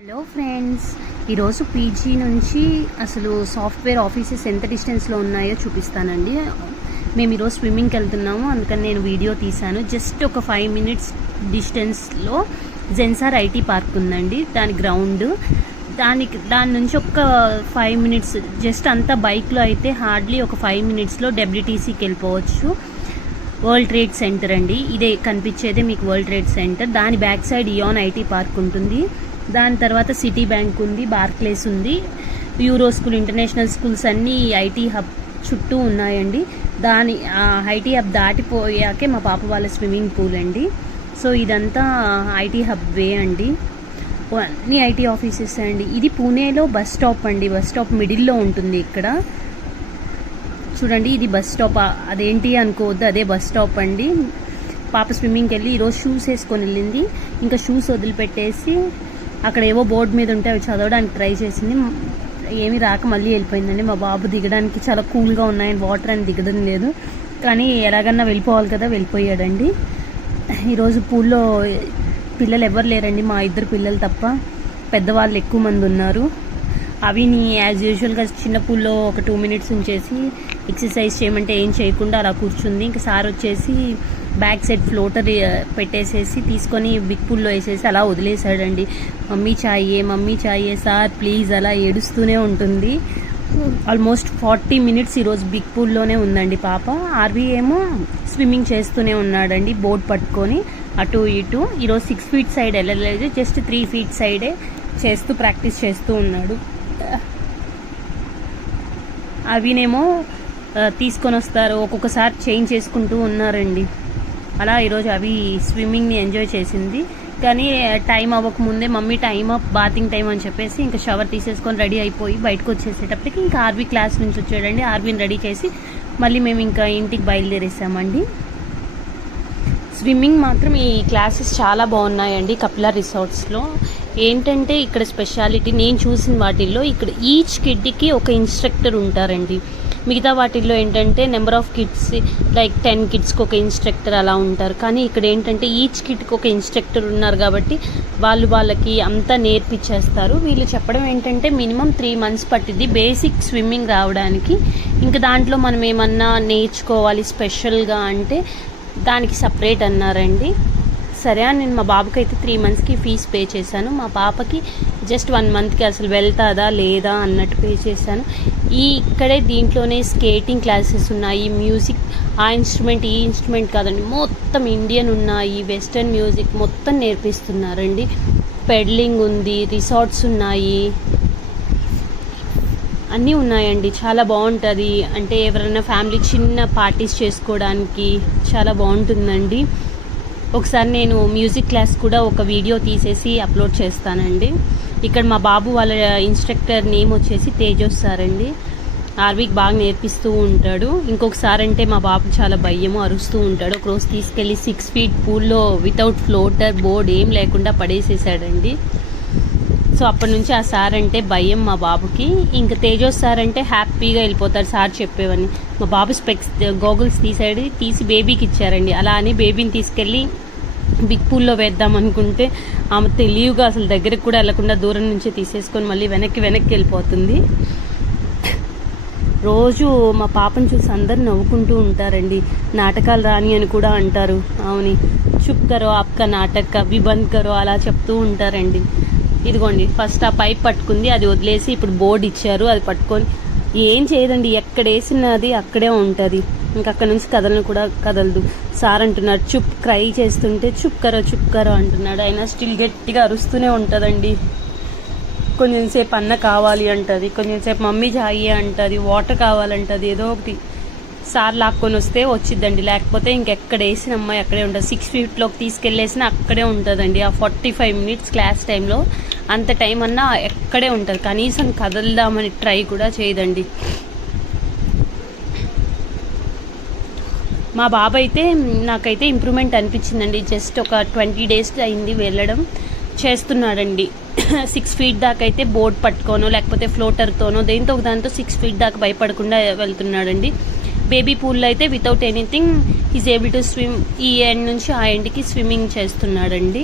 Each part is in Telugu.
హలో ఫ్రెండ్స్ ఈరోజు పీజీ నుంచి అసలు సాఫ్ట్వేర్ ఆఫీసెస్ ఎంత డిస్టెన్స్లో ఉన్నాయో చూపిస్తానండి. మేము ఈరోజు స్విమ్మింగ్కి వెళ్తున్నాము. అందుకని నేను వీడియో తీశాను. జస్ట్ ఒక ఫైవ్ మినిట్స్ డిస్టెన్స్లో జెన్సార్ ఐటీ పార్క్ ఉందండి. దాని గ్రౌండ్ దానికి దాని నుంచి ఒక ఫైవ్ మినిట్స్ జస్ట్ అంతా బైక్లో అయితే హార్డ్లీ ఒక ఫైవ్ మినిట్స్లో డబ్ల్యూటీసీకి వెళ్ళిపోవచ్చు. వరల్డ్ ట్రేడ్ సెంటర్ అండి. ఇదే కనిపించేదే మీకు వరల్డ్ ట్రేడ్ సెంటర్ దాని back side Eon IT park ఉంటుంది. దాని తర్వాత సిటీ బ్యాంక్ ఉంది బార్క్లేస్ ఉంది. యూరో స్కూల్ ఇంటర్నేషనల్ స్కూల్స్ అన్నీ ఐటీ హబ్ చుట్టూ ఉన్నాయండి. దాని ఐటీ హబ్ దాటిపోయాకే మా పాప వాళ్ళ స్విమ్మింగ్ పూల్ అండి. సో ఇదంతా ఐటీ హబ్ వే అండి. అన్ని ఐటీ ఆఫీసెస్ అండి. ఇది పూణేలో బస్ స్టాప్ అండి. బస్ స్టాప్ మిడిల్లో ఉంటుంది ఇక్కడ. చూడండి ఇది బస్ స్టాప్. అదేంటి అనుకోవద్దు అదే బస్ స్టాప్ అండి. పాప స్విమ్మింగ్కి వెళ్ళి ఈరోజు షూస్ వేసుకొని వెళ్ళింది. ఇంకా షూస్ వదిలిపెట్టేసి అక్కడ ఏవో బోర్డు మీద ఉంటే అవి చదవడానికి ట్రై చేసింది. ఏమీ రాక మళ్ళీ వెళ్ళిపోయిందండి. మా బాబు దిగడానికి చాలా కూల్గా ఉన్నాయని వాటర్ అని దిగడం లేదు. కానీ ఎలాగన్నా వెళ్ళిపోవాలి కదా వెళ్ళిపోయాడండి. ఈరోజు పూల్లో పిల్లలు ఎవరు లేరండి? మా ఇద్దరు పిల్లలు తప్ప పెద్దవాళ్ళు ఎక్కువ మంది ఉన్నారు. అవిని యాజ్ యూజువల్గా చిన్న పూల్లో ఒక టూ మినిట్స్ ఉంచేసి ఎక్సర్సైజ్ చేయమంటే ఏం చేయకుండా అలా కూర్చుంది. ఇంకా సార్ వచ్చేసి బ్యాక్ సైడ్ ఫ్లోటర్ పెట్టేసేసి తీసుకొని బిగ్ పూల్లో వేసేసి అలా వదిలేసాడండి మమ్మీ చాయే మమ్మీ చాయే సార్ ప్లీజ్ అలా ఏడుస్తూనే ఉంటుంది. ఆల్మోస్ట్ ఫార్టీ మినిట్స్ ఈరోజు బిగ్ పూల్లోనే ఉందండి పాప. ఆర్వీ ఏమో స్విమ్మింగ్ చేస్తూనే ఉన్నాడండి బోట్ పట్టుకొని అటు ఇటు. ఈరోజు సిక్స్ ఫీట్ సైడ్ వెళ్ళలేదు జస్ట్ త్రీ ఫీట్ సైడే చేస్తూ ప్రాక్టీస్ చేస్తూ ఉన్నాడు. అవినేమో తీసుకొని వస్తారు ఒక్కొక్కసారి చేంజ్ చేసుకుంటూ ఉన్నారండి. అలా ఈరోజు అవి స్విమ్మింగ్ని ఎంజాయ్ చేసింది. కానీ టైం అవ్వకముందే mummy time up bathing time అని చెప్పేసి ఇంకా షవర్ తీసేసుకొని రెడీ అయిపోయి బయటకు వచ్చేసేటప్పటికి ఇంకా ఆర్వీ క్లాస్ నుంచి వచ్చాడండి. ఆర్వీని రెడీ చేసి మళ్ళీ మేము ఇంకా ఇంటికి బయలుదేరేసామండి. స్విమ్మింగ్ మాత్రం ఈ క్లాసెస్ చాలా బాగున్నాయండి కపిల రిసార్ట్స్లో. ఏంటంటే ఇక్కడ స్పెషాలిటీ నేను చూసిన వాటిల్లో ఇక్కడ ఈచ్ కిడ్కి ఒక ఇన్స్ట్రక్టర్ ఉంటారండి. మిగతా వాటిల్లో ఏంటంటే number of kids like ten కిడ్స్కి ఒక ఇన్స్ట్రక్టర్ అలా ఉంటారు. కానీ ఇక్కడ ఏంటంటే ఈచ్ కిడ్కి ఒక ఇన్స్ట్రక్టర్ ఉన్నారు కాబట్టి వాళ్ళు వాళ్ళకి అంతా నేర్పించేస్తారు వీళ్ళు చెప్పడం ఏంటంటే మినిమం త్రీ మంత్స్ పట్టింది బేసిక్ స్విమ్మింగ్ రావడానికి. ఇంకా దాంట్లో మనం ఏమన్నా నేర్చుకోవాలి స్పెషల్గా అంటే దానికి సపరేట్ అన్నారండి. సరే అని నేను మా బాబుకి అయితే త్రీ మంత్స్కి ఫీజు పే చేశాను. మా పాపకి జస్ట్ వన్ మంత్కి అసలు వెళ్తాదా లేదా అన్నట్టు పే చేశాను. ఈ ఇక్కడే దీంట్లోనే స్కేటింగ్ క్లాసెస్ ఉన్నాయి మ్యూజిక్ ఆ ఇన్స్ట్రుమెంట్ ఈ ఇన్స్ట్రుమెంట్ కాదండి మొత్తం ఇండియన్ ఉన్నాయి వెస్టర్న్ మ్యూజిక్ మొత్తం నేర్పిస్తున్నారండి. పెడ్లింగ్ ఉంది రిసార్ట్స్ ఉన్నాయి. అన్నీ ఉన్నాయండి చాలా బాగుంటుంది. అంటే ఎవరైనా ఫ్యామిలీ చిన్న పార్టీస్ చేసుకోవడానికి చాలా బాగుంటుందండి. ఒకసారి నేను మ్యూజిక్ క్లాస్ కూడా ఒక వీడియో తీసేసి అప్లోడ్ చేస్తానండి. ఇక్కడ మా బాబు వాళ్ళ ఇన్స్ట్రక్టర్ నేమ్ వచ్చేసి తేజస్ సార్ అండి ఆర్విక్ బాగా నేర్పిస్తూ ఉంటాడు. ఇంకొకసారి అంటే మా బాబు చాలా భయము అరుస్తూ ఉంటాడు. ఒకరోజు తీసుకెళ్ళి సిక్స్ ఫీట్ పూల్లో వితౌట్ ఫ్లోటర్ బోర్డ్ ఏం లేకుండా పడేసేసాడండి. సో అప్పటి నుంచి ఆ సార్ అంటే భయం మా బాబుకి. ఇంకా తేజస్ సార్ అంటే హ్యాపీగా వెళ్ళిపోతారు సార్ చెప్పేవని మా బాబు స్పెక్స్ గోగుల్స్ తీసాడు తీసి బేబీకి ఇచ్చారండి. అలా అని బేబీని తీసుకెళ్ళి బిగ్ పూల్లో వేద్దాం అనుకుంటే ఆమె తెలివిగా అసలు దగ్గరికి కూడా వెళ్ళకుండా దూరం నుంచే తీసేసుకొని మళ్ళీ వెనక్కి వెనక్కి వెళ్ళిపోతుంది. రోజు మా పాపను చూసి అందరు నవ్వుకుంటూ ఉంటారండి. నాటకాలు రాని అని కూడా అంటారు. అవుని. చుప్ కరో ఆప్కా నాటక్ అవి బంద్ కరో అలా చెప్తూ ఉంటారండి. ఇదిగోండి ఫస్ట్ ఆ పైప్ పట్టుకుంది అది వదిలేసి ఇప్పుడు బోర్డు ఇచ్చారు అది పట్టుకొని. ఏం చేయదండి ఎక్కడ వేసినది అక్కడే ఉంటుంది. ఇంకా అక్కడ నుంచి కదలను కూడా కదలదు. సార్ అంటున్నాడు చుప్ క్రై చేస్తుంటే చుప్కరో చుప్కరో అంటున్నాడు. అయినా స్టిల్ గట్టిగా అరుస్తూనే ఉంటుందండి. కొంచెం సేపు అన్న కావాలి అంటుంది కొంచెంసేపు మమ్మీ జాయి అంటుంది వాటర్ కావాలంటది ఏదో ఒకటి. సార్ లాక్కొని వస్తే వచ్చిద్దండి. లేకపోతే ఇంకెక్కడ వేసిన అమ్మాయి అక్కడే ఉంటుంది సిక్స్ ఫీట్లోకి తీసుకెళ్ళేసిన అక్కడే ఉంటుందండి. ఆ ఫార్టీ ఫైవ్ మినిట్స్ క్లాస్ టైంలో అంత టైం అన్నా ఎక్కడే ఉంటుంది. కనీసం కదలదామని ట్రై కూడా చేయదండి. మా బాబు అయితే నాకైతే ఇంప్రూవ్మెంట్ అనిపించిందండి. జస్ట్ ఒక ట్వంటీ డేస్ అయింది వెళ్ళడం. చేస్తున్నాడండి. సిక్స్ ఫీట్ దాకా అయితే బోర్డ్ పట్టుకోనో లేకపోతే ఫ్లోటర్తోనో దేంతో ఒక దాంతో సిక్స్ ఫీట్ దాకా భయపడకుండా వెళ్తున్నాడండి. బేబీ పూల్లో అయితే without anything is able to swim ఈ ఎండ్ నుంచి ఆ ఎండ్కి స్విమ్మింగ్ చేస్తున్నాడండి.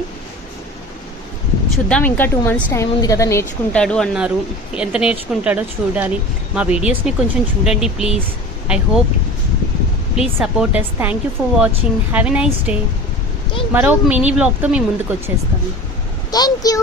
చూద్దాం ఇంకా టూ మంత్స్ టైం ఉంది కదా నేర్చుకుంటాడు అన్నారు. ఎంత నేర్చుకుంటాడో చూడాలి. మా వీడియోస్ని కొంచెం చూడండి please I hope please support us thank you for watching have a nice day మరో. మినీ వ్లాగ్తో మీ ముందుకు వచ్చేస్తాను. Thank you.